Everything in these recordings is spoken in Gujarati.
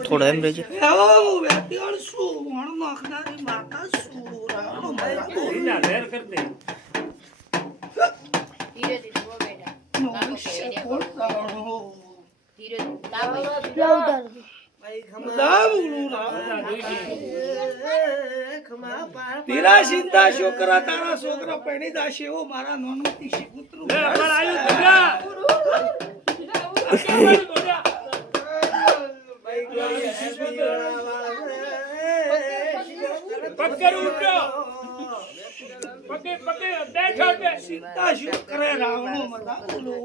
થોડો એમ રહેજો. તેરા ચિંતા છોકરા તારા છોકરા પૈણી દાશે એવો મારા નોનમતી શિકુતરું ચિંતા શું કરે રાવણો મજા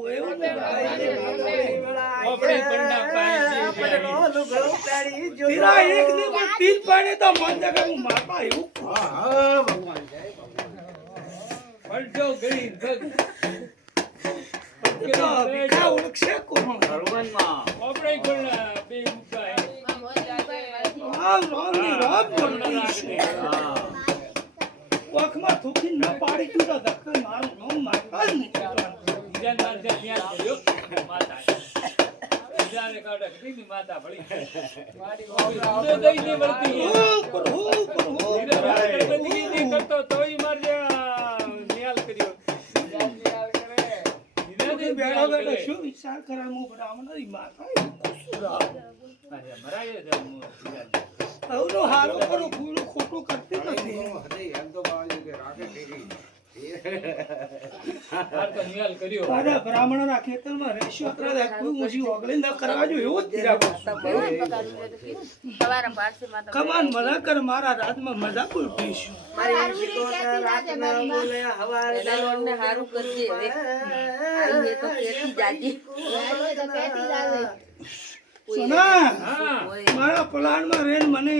એવું તેરા એક ને તીન પાડે તો મન જગા હું માતા એવું પલટો ગઈ ભીખા ઓળખશે કોણ આપણે કોણ બે મુકાય રામ બોલતી છે વખમાં થૂકી ન પાડી તું તો ધક્કા મારું નો મારતા જ નહીં બીજા નાર ત્યાં પડ્યો માતા બીજાને કાઢે કીની માતા ભળી મારી ઓબે દઈ ને વળતી પર હો કરતો તોય મારજે નિયાલ કર્યો નિયાલ કરે ધીરે બેઠો બેઠો શું વિચાર કરે મો બ્રાહ્મણ માતા અરે મરાય જ આવનો હારો કરો ભૂલો ખોટો કરતી નથી એમ તો બાજુ કે રાખે ઠીકી હાર તો નિયાલ કર્યો આડા બ્રાહ્મણના ખેતરમાં રેશો ત્રા કોઈ મોજી ઓગળી ન કરવા જો એવો જ ધીરા સવારે પારસે માતા કમાન મજા કર મારા રાતમાં મજા બોલતી છું મારી શિકોતા રાતના બોલે હવારે દાલોને હારું કરજે હવે આઈએ તો કેતી જાજી તો કેતી જાવે સોના મારા પ્લાનમાં રેન મને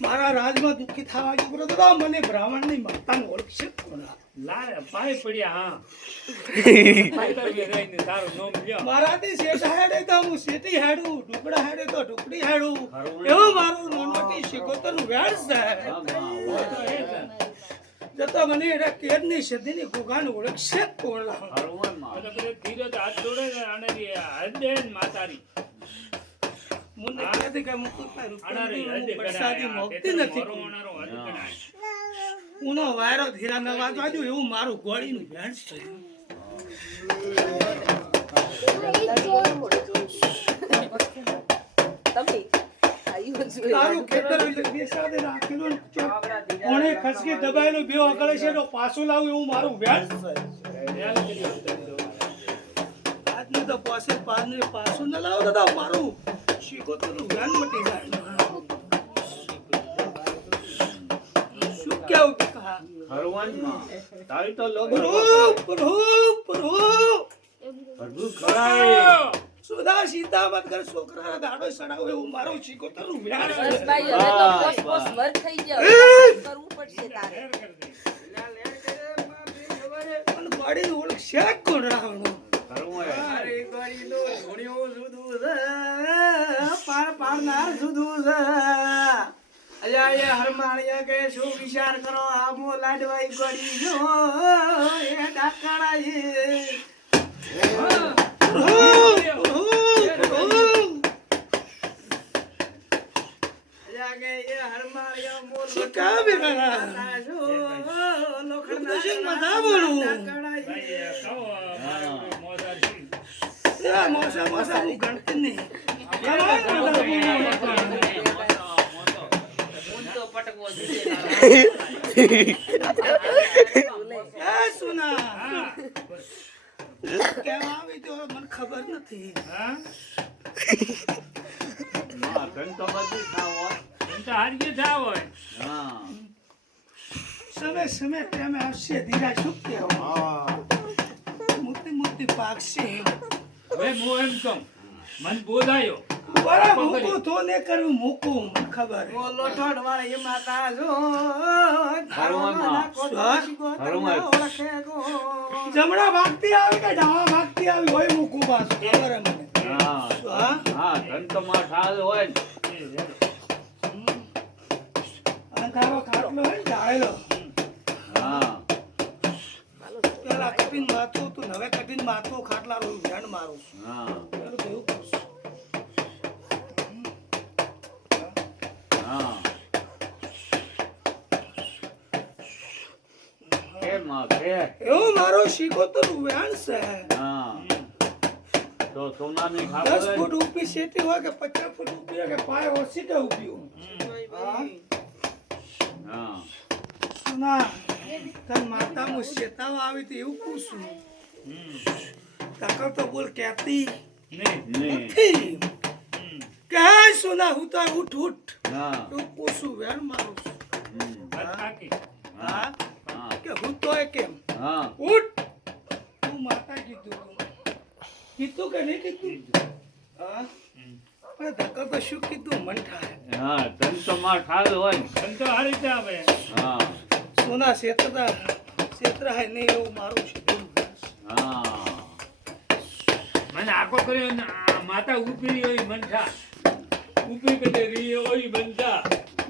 મારા રાજમાં દુખી થવા જો તો મને બ્રાહ્મણની માતાને ઓળખશે કોણ લા પાય પડ્યા હા પાય રહીને તારું નામ લ્યો મારાથી શેઠ હેડે તો હું શેઠી હેડું ઢુકડા હેડે તો ઢુકડી હેડું એવો મારું નોનમટી શિકોતરનું વેણ છે જતો મને એડા કેદની સદીની ગોગાને ઓળખશે કોણ ધીરજ હાથ જોડે અને હદેન માતારી મુને કહેતી કે મુકુત પર વરસાદી મોકતી નથી ઉનો વાયરો ધીરા ન વાજવાજો એવું મારું ગોળીનું ભેણ છે તમે તારું ખેતર બેસાડે રાખેલું કોણે ખસકે દબાયેલું બે અગળે છે તો પાછું લાવું એવું મારું ભેણ છે આજનું તો પાસે પાને પાછું ન લાવો તો મારું શીખોતરનું જ્ઞાન મટી જાય શું કેવું કહા હરવાનમાં તારી તો લોગ પ્રભુ ખરાય સુધા સીતા મત કર છોકરા દાડો સડાવ એવું મારું શીખોતરનું જ્ઞાન બસ ભાઈ હવે તો પોસ વર્ક થઈ ગયો કરવું પડશે તારે પણ ગોળી ઓળખ શેક કોણ રાવણો હરવાય ગોળીનો ધોણિયો જુદું છે પાર પાડનાર જુદું છે અલ્યા એ હરમાળિયા કે શું વિચાર કરો આમો લાડવાઈ ગોળી જો એ ડાકડા કે એ હરમાળિયા મોલ કા બેગા લોખંડ મજા બોલું મોસા મોસા હું ગણતી નહીં તો પટકો દીધે સુના કેવા આવી તો મને ખબર નથી ના ધન તો બધી થાવ હોય તો હારી થાવ હોય હા સમય ટાઈમે આવશે ધીરા શું કેવો હા મોટી મોટી પાકશે હવે હું એમ કહું મન બોધાયો બરા મૂકો તો ને કરું મૂકો મને ખબર ઓ લોટોડ વાળી એ માતા જો જમણા ભાગતી આવે કે ડાવા ભાગતી આવી હોય મૂકું પાછું ખબર મને હા હા ધન તો માં ઠાલ હોય અને તારો ખાટલો હોય ને ઢાળેલો હા ખાટલા કટીને માથું તું નવે કટીને માથું ખાટલા નું ધ્યાન મારું હા તારું તો એવું કરું છું. હા કેમ માં કે એવું મારો શીખો તો વ્યાણ છે હા તો સોનાની 10 ખાબર ફૂટ ઊભી શેટી હોય કે 50 ફૂટ ઊભી હોય કે પાય ઓછી કે ઊભી હોય હા હા સુના તન માતા મુ શેતાવા આવી તો એવું પૂછું કાકા તો બોલ કહેતી નહીં નથી કે સુના હું તો ઉઠ ઉઠ હા તું પૂછું વેણ મારું છું. વાત થાકી હા હા કે હું તો એ કેમ હા ઉઠ તું માતા કીધું કે નહીં કીધું હા પણ ધક્કા તો શું કીધું મન થાય હા ધન તો માં ઠાલ હોય ને. ધન તો હારી જ આવે હા સોના ક્ષેત્ર હે નહીં એવું મારું છે હા મને આખો કર્યો ને આ માતા ઉપરી હોય મનઠા ઉપરી કદે રી હોય બનતા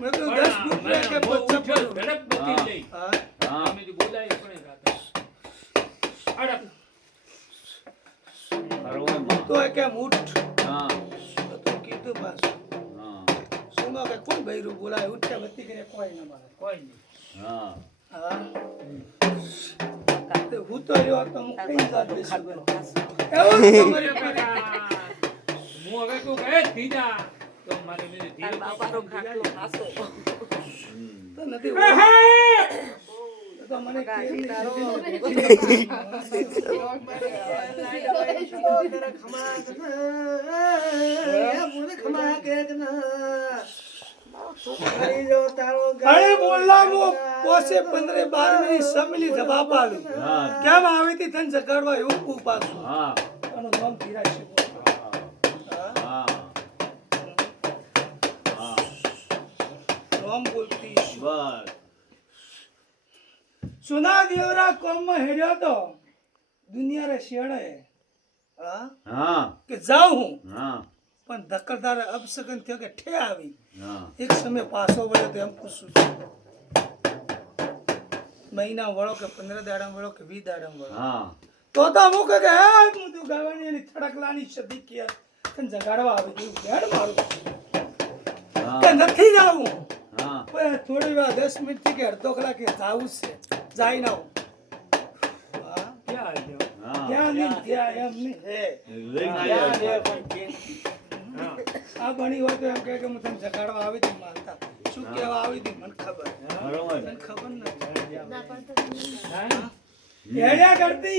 મેં તો 10 ફૂટ રે કે 50 ફૂટ ધડક બકી જઈ હા હા અમે તો બોલાય પણ રાતા અડક ફરવામાં. તો એ કેમ ઉઠ હા તો તું કીધું પાછું હા સોના કે કોણ બૈરું બોલાય ઉઠ્યા બત્તી કરે કોઈ ના મારે કોઈ નહીં હા હા તે હું તો રહ્યો તો હું કઈ જાત બેસું એવું તમારી પાસે હું હવે તું કહે ધીજા તો મારે મેં ધીરો બાપાનો ખાટલો ખાસો હમ. તો નથી તો મને કેમ તારો અરે બોલલા મો પોસે 15 12 ની સમલી જવાબ આલું હા કેમ આવી તી તન જગાડવા એવું કુ પાછું હા આનું નામ ધીરા છે હા હા નામ બોલતી બસ સુના દેવરા કોમમાં હેડ્યો તો દુનિયા રે શેડે હા હા કે જાઉં હું હા પણ ધક્કરદાર અપસગન થયો કે ઠે આવી હા એક સમય પાછો વળ્યો તો એમ પૂછું છું મહિના વળો કે 15 દાડા વળો કે 20 દાડા વળો હા તો હું કહે કે હે હું તું ગાવાની એની થડકલાની સદી કે તને જગાડવા આવી તું ઘેર મારું કે હા નથી જાવું હા પણ થોડી વાર 10 મિનિટ થી કે અડધો કલાકે જાવું છે જાય ના હું હા ક્યાં આવ્યો હા ક્યાં નહીં ત્યાં એમ નહીં હે લઈને ત્યાં હે આવ્યા પણ કેમ? હા આ બની હોય તો એમ કહે કે હું તને જગાડવા આવી હતી માનતા શું કહેવા આવી હતી મને ખબર બરોબર તને ખબર નથી હા હેડ્યા કરતી